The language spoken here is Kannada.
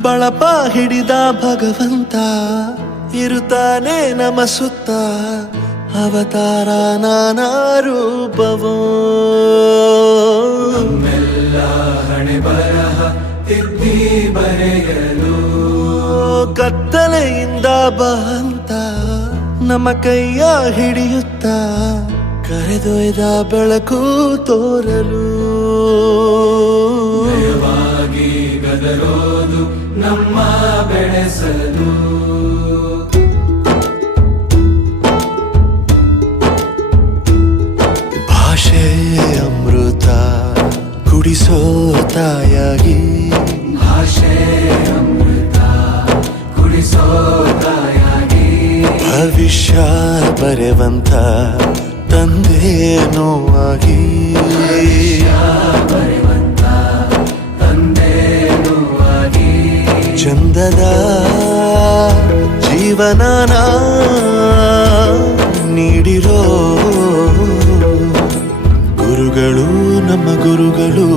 ಬಳಪ ಹಿಡಿದ ಭಗವಂತ ಇರುತ್ತಾನೆ ನಮ ಸುತ್ತ ಅವತಾರ ನಾನಾ ರೂಪವೋ ನಮ್ಮೆಲ್ಲ ಹಣೆ ಬರಹ ತಿದ್ದಿ ಬರೆಯಲು ಕತ್ತಲೆಯಿಂದ ಬಂತ ನಮ್ಮ ಕೈಯ ಹಿಡಿಯುತ್ತ ಕರೆದೊಯ್ದ ಬೆಳಕು ತೋರಲು ಭಯವಾಗಿ ಗದರೋದು ನಮ್ಮ ಬೆಳೆಸಲು ಭಾಷೆ ಅಮೃತ ಕುಡಿಸೋ ತಾಯಾಗಿ ಭಾಷೆ ಅಮೃತ ಕುಡಿಸೋ ತಾಯಾಗಿ ಭವಿಷ್ಯ ಬರೆವಂತ ತಂದೆ ನೋವಾಗಿ ಬರೆವಂತ ತಂದೆ ನೋವಾಗಿ ಚಂದದ ಜೀವನನ ನೀಡಿರೋ ಗುರುಗಳು ನಮ್ಮ ಗುರುಗಳು